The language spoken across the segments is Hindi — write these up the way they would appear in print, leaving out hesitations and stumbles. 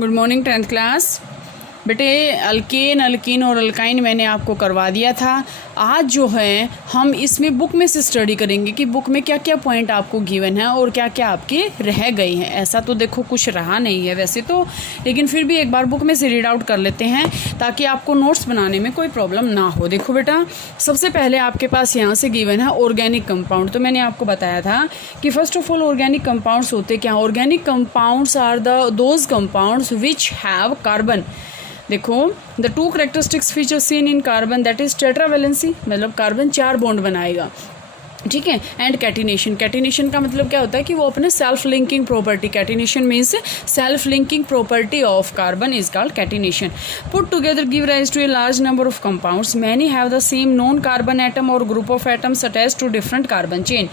Good morning 10th class. बेटे अल्केन अल्कीन और अल्काइन मैंने आपको करवा दिया था। आज जो है हम इसमें बुक में से स्टडी करेंगे कि बुक में क्या क्या पॉइंट आपको गिवन है और क्या क्या आपके रह गए हैं। ऐसा तो देखो कुछ रहा नहीं है वैसे तो, लेकिन फिर भी एक बार बुक में से रीड आउट कर लेते हैं ताकि आपको नोट्स बनाने में कोई प्रॉब्लम ना हो। देखो बेटा, सबसे पहले आपके पास यहाँ से गिवन है ऑर्गेनिक कंपाउंड। तो मैंने आपको बताया था कि first of all organic compounds होते क्या। Organic compounds are those compounds which have carbon. देखो, the two characteristics feature seen in carbon that is tetravalency, मतलब कार्बन 4 बॉन्ड बनाएगा, ठीक है। एंड कैटिनेशन, कैटिनेशन का मतलब क्या होता है कि वो अपने self linking property, catenation means self linking property of carbon is called catenation. Put together give rise to a large number of compounds, many have the same non carbon atom और group of atoms attached to different carbon chain.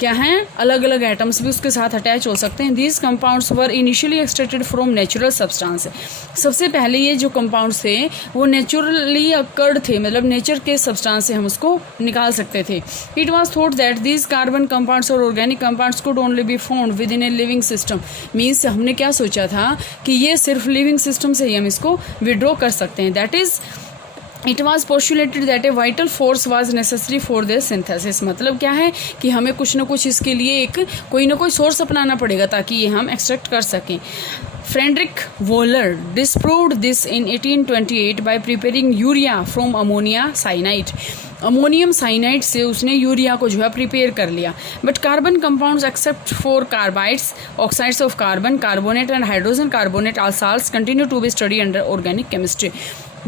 क्या हैं, अलग अलग एटम्स भी उसके साथ अटैच हो सकते हैं। These compounds were initially extracted from natural substance. सबसे पहले ये जो कंपाउंड्स थे वो नेचुरली अकर्ड थे, मतलब नेचर के सब्सटेंस से हम उसको निकाल सकते थे। It was thought that these carbon compounds और organic compounds could only be found within a living system. Means हमने क्या सोचा था कि ये सिर्फ लिविंग सिस्टम से ही हम इसको विड्रॉ कर सकते हैं। That is it was postulated that a vital force was necessary for this synthesis. मतलब क्या है कि हमें कुछ ना कुछ इसके लिए एक कोई ना कोई सोर्स अपनाना पड़ेगा ताकि ये हम एक्सट्रैक्ट कर सकें। Friedrich Wohler disproved this in 1828 by preparing urea from ammonia cyanide. Ammonium cyanide से उसने यूरिया को जो है प्रिपेयर कर लिया। But carbon compounds except for carbides, oxides of carbon, carbonate and hydrogen carbonate are salts continue to be study under organic chemistry.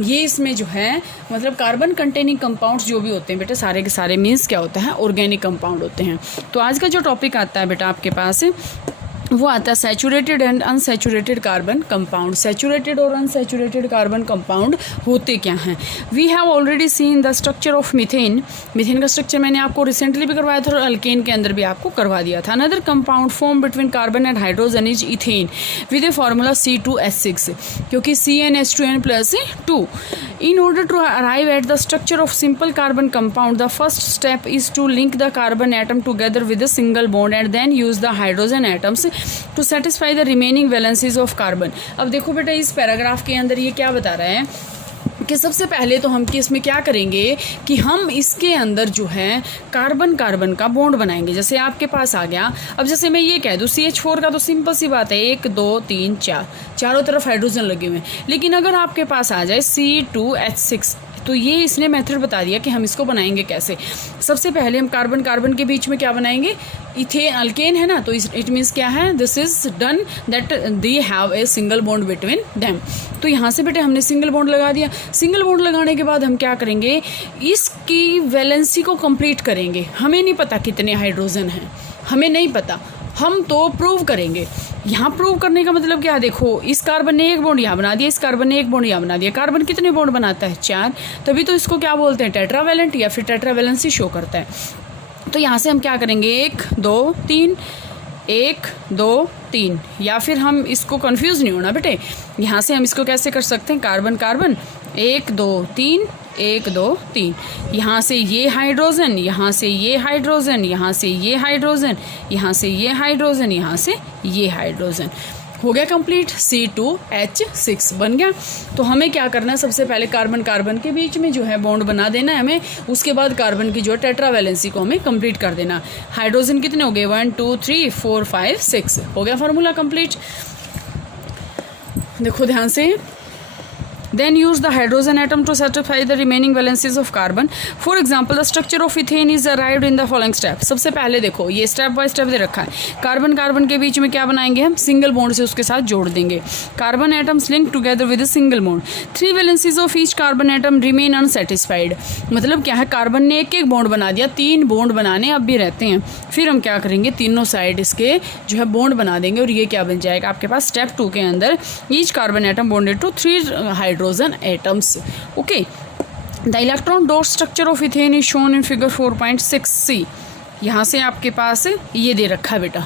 ये इसमें जो है मतलब कार्बन कंटेनिंग कंपाउंड्स जो भी होते हैं बेटा, सारे के सारे मीन्स क्या होता है, ऑर्गेनिक कंपाउंड होते हैं। तो आज का जो टॉपिक आता है बेटा आपके पास वो आता है saturated and unsaturated carbon compound. Saturated और अनसैचुरेटेड कार्बन कंपाउंड होते क्या हैं। We have already seen the structure of methane. Methane का स्ट्रक्चर मैंने आपको रिसेंटली भी करवाया था और अल्केन के अंदर भी आपको करवा दिया था। Another compound form between carbon and hydrogen is ethane with A formula C2H6, क्योंकि CnH2n+2। In order to arrive at the structure of simple carbon compound, the first step is to link the carbon atom together with a single bond and then use the hydrogen atoms to satisfy the remaining valencies of carbon। अब देखो बेटा, इस पैराग्राफ के अंदर ये क्या बता रहा है कि सबसे पहले तो हम इसमें क्या करेंगे कि हम इसके अंदर जो है कार्बन कार्बन का बॉन्ड बनाएंगे। जैसे आपके पास आ गया, अब जैसे मैं ये कह दूँ CH4 का तो सिंपल सी बात है, 1 2 3 4 चारों तरफ हाइड्रोजन लगे हुए हैं। लेकिन अगर आपके पास आ जाए C2H6 तो ये इसने मेथड बता दिया कि हम इसको बनाएंगे कैसे। सबसे पहले हम कार्बन कार्बन के बीच में क्या बनाएंगे, इथेन अल्केन है ना, तो इट मीन्स क्या है, this is done that they have a single bond between them. तो यहाँ से बेटे हमने सिंगल बॉन्ड लगा दिया। सिंगल बॉन्ड लगाने के बाद हम क्या करेंगे, इसकी वैलेंसी को कंप्लीट करेंगे। हमें नहीं पता कितने हाइड्रोजन हैं, हमें नहीं पता, हम तो प्रूव करेंगे। यहाँ प्रूव करने का मतलब क्या है, देखो इस कार्बन ने एक बॉन्ड यहाँ बना दिया, इस कार्बन ने एक बॉन्ड यहाँ बना दिया। कार्बन कितने बॉन्ड बनाता है, 4, तभी तो इसको क्या बोलते हैं, टेट्रावैलेंट या फिर टेट्रावैलेंसी शो करता है। तो यहाँ से हम क्या करेंगे, 1 2 3 1 2 3, या फिर हम इसको कंफ्यूज नहीं होना बेटे, यहाँ से हम इसको कैसे कर सकते हैं, कार्बन कार्बन 1 2 3 1 2 3, यहाँ से ये हाइड्रोजन, यहाँ से ये हाइड्रोजन, यहाँ से ये हाइड्रोजन, यहाँ से ये हाइड्रोजन, यहाँ से ये हाइड्रोजन। हो गया कंप्लीट, C2H6 बन गया। तो हमें क्या करना है, सबसे पहले कार्बन कार्बन के बीच में जो है बॉन्ड बना देना है हमें। उसके बाद कार्बन की जो टेट्रावैलेंसी को हमें कंप्लीट कर देना। हाइड्रोजन कितने हो गए, 1 2 3 4 5 6, हो गया फार्मूला कंप्लीट। देखो ध्यान से, then use the hydrogen atom to satisfy the remaining valencies of carbon. For example, the structure of ethane is arrived in the following step। सबसे पहले देखो ये स्टेप बाय स्टेप दे रखा है। कार्बन कार्बन के बीच में क्या बनाएंगे हम, सिंगल बॉन्ड से उसके साथ जोड़ देंगे। Carbon atoms link together with a single bond. 3 valencies of each carbon atom remain unsatisfied. मतलब क्या है, कार्बन ने एक एक बॉन्ड बना दिया, 3 बॉन्ड बनाने अब भी रहते हैं। फिर हम क्या करेंगे, तीनों साइड इसके जो है बॉन्ड बना देंगे और ये क्या बन जाएगा आपके पास, स्टेप 2 के अंदर each carbon atom bonded to 3 hydrogen atoms। okay, the electron dot structure of ethane is shown in figure 4.6c। यहाँ से आपके पास ये दे रखा है बेटा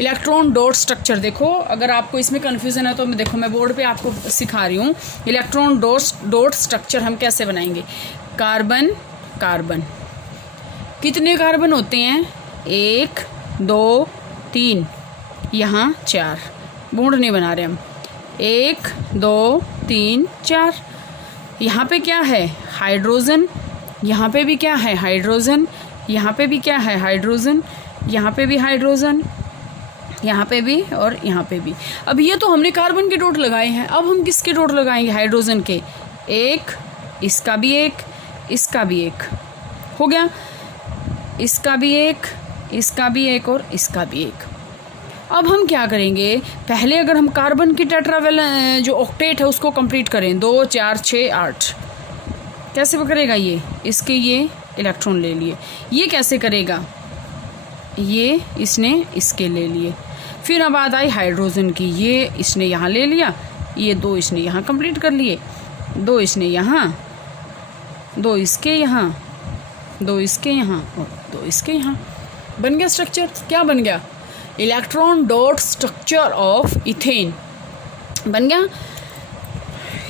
इलेक्ट्रॉन डॉट स्ट्रक्चर। देखो अगर आपको इसमें कन्फ्यूजन है तो देखो मैं बोर्ड पे आपको सिखा रही हूँ। इलेक्ट्रॉन डॉट स्ट्रक्चर हम कैसे बनाएंगे, कार्बन कार्बन, कितने कार्बन होते हैं, 1 2 3, यहाँ 4, बॉन्ड नहीं बना रहे हम, 1 2 3 4। यहाँ पे क्या है? हाइड्रोजन। यहाँ पे भी क्या है? हाइड्रोजन। यहाँ पे भी क्या है? हाइड्रोजन। यहाँ पे भी हाइड्रोजन, यहाँ पे भी और यहाँ पे भी। अब ये तो हमने कार्बन के डॉट लगाए हैं, अब हम किसके डॉट लगाएंगे? हाइड्रोजन के। एक, इसका भी एक, इसका भी एक, हो गया। इसका भी एक, इसका भी एक और इसका भी एक। अब हम क्या करेंगे? पहले अगर हम कार्बन की टेट्रावेल जो ऑक्टेट है उसको कंप्लीट करें, 2 4 6 8, कैसे करेगा ये? इसके ये इलेक्ट्रॉन ले लिए। ये कैसे करेगा? ये इसने इसके ले लिए। फिर अब बात आई हाइड्रोजन की, ये इसने यहाँ ले लिया, ये 2 इसने यहाँ कंप्लीट कर लिए, 2 इसने यहाँ, 2 इसके यहाँ, 2 इसके यहाँ और 2 इसके यहाँ। बन गया स्ट्रक्चर। क्या बन गया? Electron dot structure of ethane बन गया।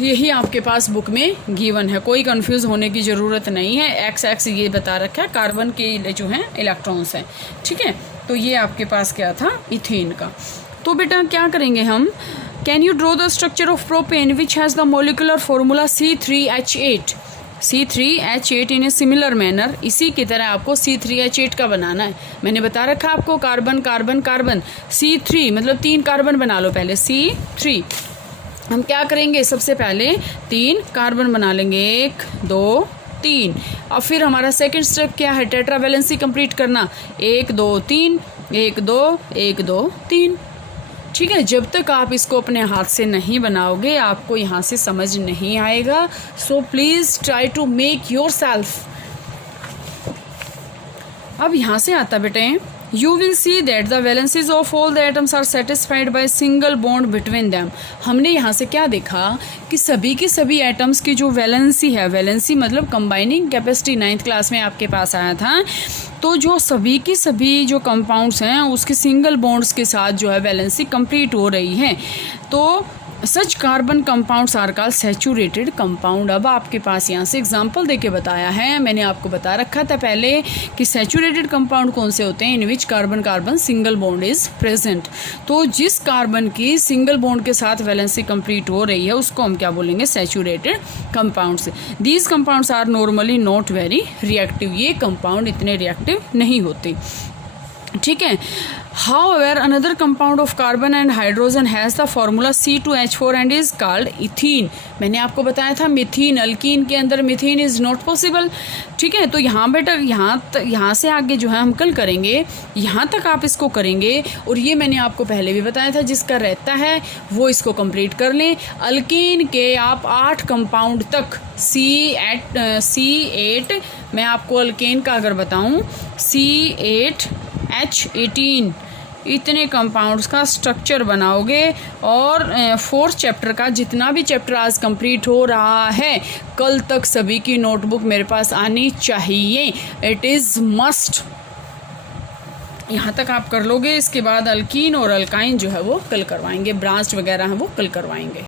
यही आपके पास बुक में गिवन है, कोई कंफ्यूज होने की ज़रूरत नहीं है। एक्स एक्स ये बता रखा है कार्बन के जो हैं इलेक्ट्रॉन्स हैं, ठीक है। तो ये आपके पास क्या था? इथेन का। तो बेटा क्या करेंगे हम? Can you draw the structure of propane which has the molecular formula C3H8। C3H8 in a similar manner. इसी की तरह आपको C3H8 का बनाना है। मैंने बता रखा आपको कार्बन कार्बन कार्बन, C3 मतलब 3 कार्बन बना लो पहले, C3। हम क्या करेंगे? सबसे पहले 3 कार्बन बना लेंगे, 1 2 3। और फिर हमारा सेकंड स्टेप क्या है? टेट्रावैलेंसी कंप्लीट करना, 1 2 3 1 2 1 2 3, ठीक है। जब तक आप इसको अपने हाथ से नहीं बनाओगे आपको यहाँ से समझ नहीं आएगा। So please try to make yourself. अब यहाँ से आता बेटे, you will see that the valencies of all the atoms are satisfied by single bond between them। हमने यहाँ से क्या देखा कि सभी के सभी एटम्स की जो वैलेंसी है, वैलेंसी मतलब कंबाइनिंग कैपेसिटी, 9th क्लास में आपके पास आया था। तो जो सभी की सभी जो कंपाउंड्स हैं उसके सिंगल बॉन्ड्स के साथ जो है वैलेंसी कंप्लीट हो रही है। तो such carbon compounds are called saturated compound. अब आपके पास यहाँ से एग्जांपल देके बताया है, मैंने आपको बता रखा था पहले कि सैचुरेटेड कंपाउंड कौन से होते हैं? In which carbon carbon single bond is present. तो जिस कार्बन की सिंगल बॉन्ड के साथ वैलेंसी कंप्लीट हो रही है उसको हम क्या बोलेंगे? Saturated compounds. These compounds are normally not very reactive. ये कंपाउंड इतने रिएक्टिव नहीं होते, ठीक है। However, another compound of carbon and hydrogen has the formula C2H4 and is called ethene। मैंने आपको बताया था मिथीन, अल्कीन के अंदर मिथीन इज नॉट पॉसिबल, ठीक है। तो यहाँ बेटा यहाँ से आगे जो है हम कल करेंगे, यहाँ तक आप इसको करेंगे। और ये मैंने आपको पहले भी बताया था, जिसका रहता है वो इसको कंप्लीट कर लें। अल्कीन के आप 8 कंपाउंड तक C8, मैं आपको अल्केन का अगर बताऊँ C8H18, इतने कंपाउंड्स का स्ट्रक्चर बनाओगे। और 4th चैप्टर का जितना भी चैप्टर आज कंप्लीट हो रहा है कल तक सभी की नोटबुक मेरे पास आनी चाहिए। It is must. यहाँ तक आप कर लोगे, इसके बाद अल्कीन और अल्काइन जो है वो कल करवाएंगे, ब्रांच वगैरह हैं वो कल करवाएंगे।